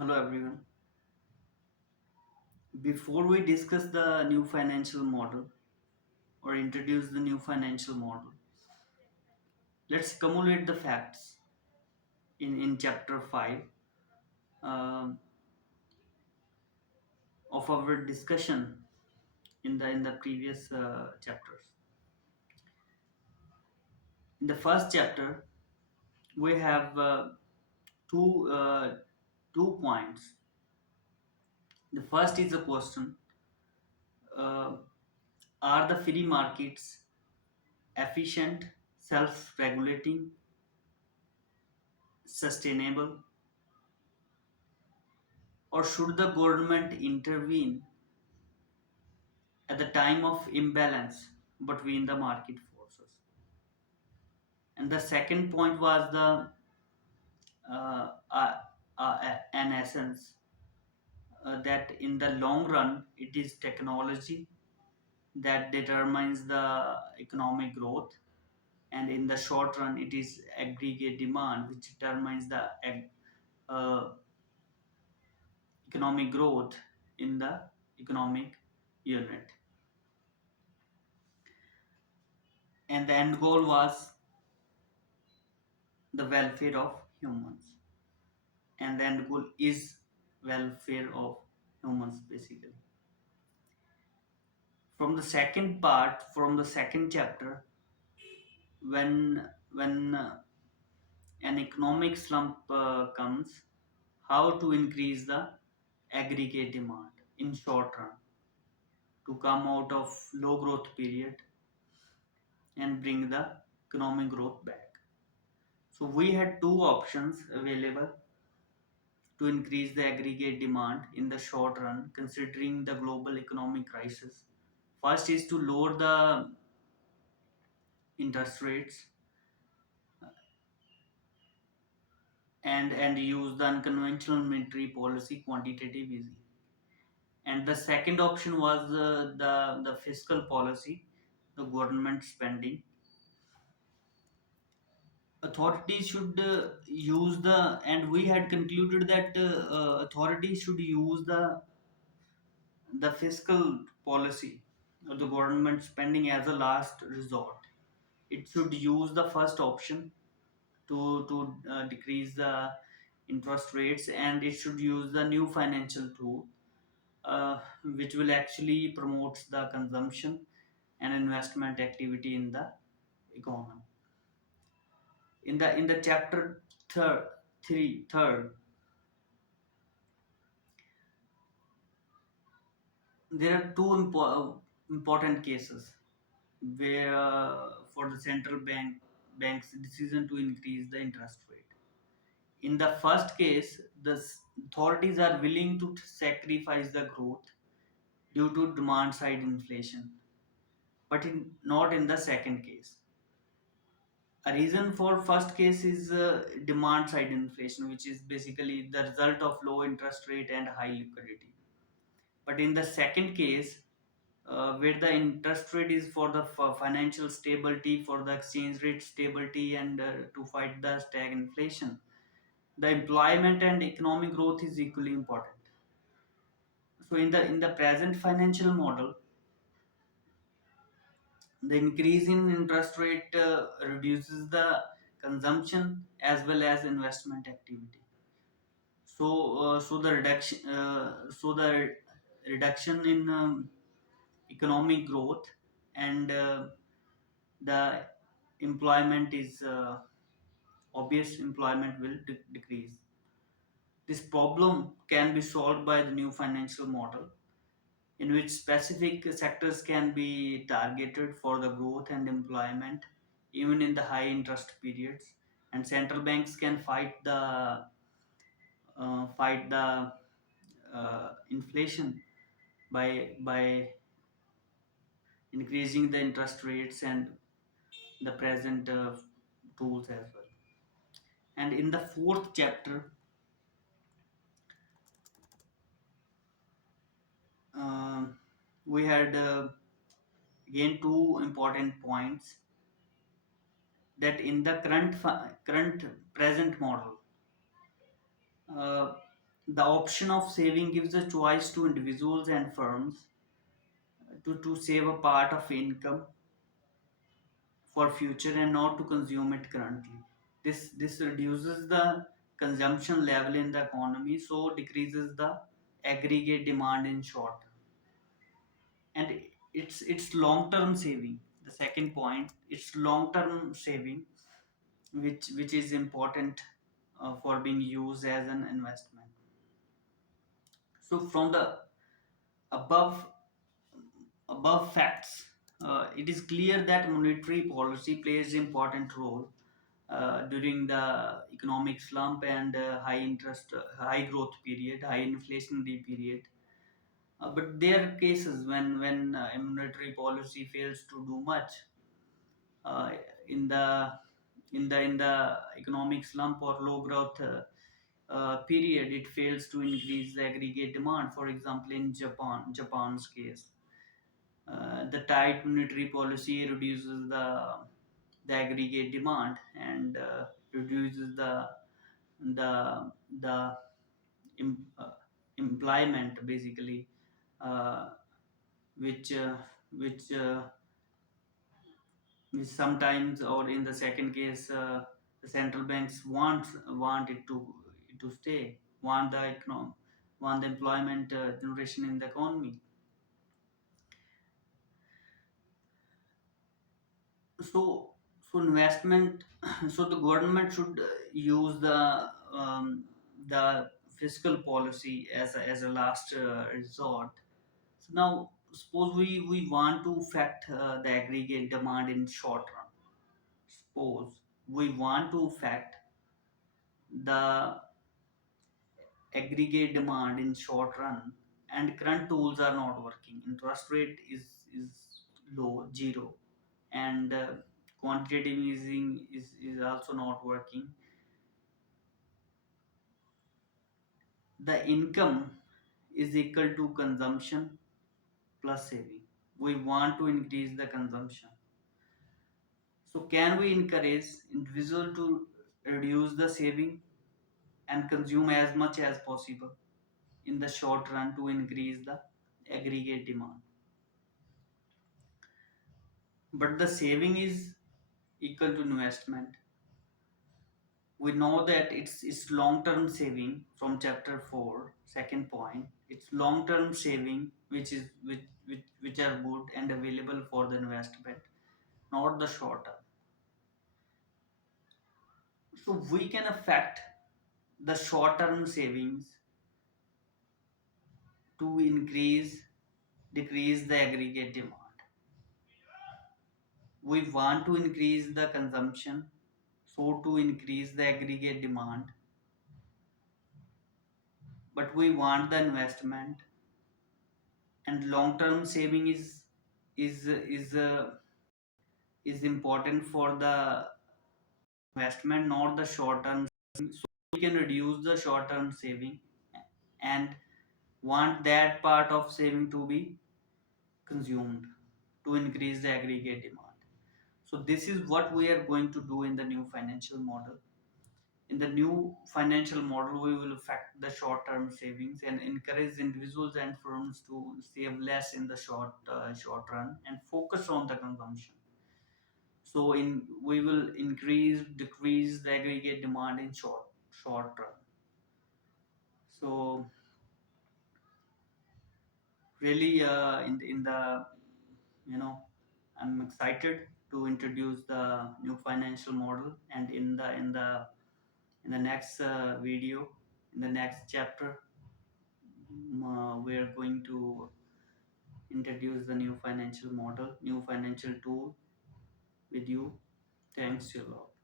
Hello everyone. Before we discuss the new financial model or introduce the new financial model, let's accumulate the facts in chapter 5 um, of our discussion in the previous chapters. In the first chapter, we have two two points. The first is a question: uh, Are the free markets efficient, self-regulating, sustainable, or should the government intervene at the time of imbalance between the market forces? And the second point was the uh, uh, an essence that in the long run it is technology that determines the economic growth, and in the short run it is aggregate demand which determines the uh, economic growth in the economic unit. And the end goal was the welfare of humans, and the end goal is welfare of humans basically. From the second part, from the second chapter, when an economic slump comes, how to increase the aggregate demand in short run to come out of low growth period and bring the economic growth back. So we had two options available to increase the aggregate demand in the short run, considering the global economic crisis. First is to lower the interest rates and use the unconventional monetary policy, quantitative easing. And the second option was the fiscal policy, the government spending. Authorities should use the, and we had concluded that authorities should use the fiscal policy or the government spending as a last resort. It should use the first option to decrease the interest rates, and it should use the new financial tool which will actually promotes the consumption and investment activity in the economy. In the chapter third, there are two important cases where for the central bank's decision to increase the interest rate. In the first case, the authorities are willing to sacrifice the growth due to demand side inflation, but not in the second case. A reason for first case is demand side inflation, which is basically the result of low interest rate and high liquidity. But in the second case, where the interest rate is for the financial stability, for the exchange rate stability, and to fight the stagflation, the employment and economic growth is equally important. So in the present financial model, the increase in interest rate reduces the consumption as well as investment activity. So the reduction in economic growth and the employment is obvious. Employment will decrease. This problem can be solved by the new financial model, in which specific sectors can be targeted for the growth and employment even in the high interest periods, and central banks can fight the inflation by increasing the interest rates and the present tools as well. And in the fourth chapter, um we had again two important points, that in the current present model, uh, The option of saving gives a choice to individuals and firms to save a part of income for future and not to consume it currently. This reduces the consumption level in the economy, so decreases the aggregate demand in short. And it's long term saving. The second point, it's long term saving, which is important for being used as an investment. So from the above above facts, it is clear that monetary policy plays an important role during the economic slump and high growth period, high inflationary period. But there are cases when monetary policy fails to do much uh, in the in the economic slump or low growth period. It fails to increase the aggregate demand. For example, in Japan's case, the tight monetary policy reduces the aggregate demand and reduces the the em, uh, employment basically, uh, which uh, which uh, which sometimes, or in the second case, the central banks want it to stay, want the employment generation in the economy. So so investment so the government should use the fiscal policy as a last resort. So now suppose we want to affect the aggregate demand in short run. Suppose we want to affect the aggregate demand in short run, and current tools are not working. Interest rate is low, zero, and quantitative easing is also not working. The income is equal to consumption plus saving. We want to increase the consumption. So can we encourage individual to reduce the saving and consume as much as possible in the short run to increase the aggregate demand? But the saving is equal to investment. We know that it's long term saving from chapter 4, second point. It's long term saving which are good and available for the investment, not the short term. So we can affect the short term savings to decrease the aggregate demand. We want to increase the consumption, so to increase the aggregate demand, but we want the investment. And long term saving is is uh, is important for the investment, not the short term. So we can reduce the short term saving and want that part of saving to be consumed to increase the aggregate demand. So this is what we are going to do in the new financial model. In the new financial model, we will affect the short term savings and encourage individuals and firms to save less in the short run and focus on the consumption. So in we will decrease the aggregate demand in short run. So really, in the you know I'm excited to introduce the new financial model. And in the next video, in the next chapter, we are going to introduce the new financial model, new financial tool with you. Thanks a lot.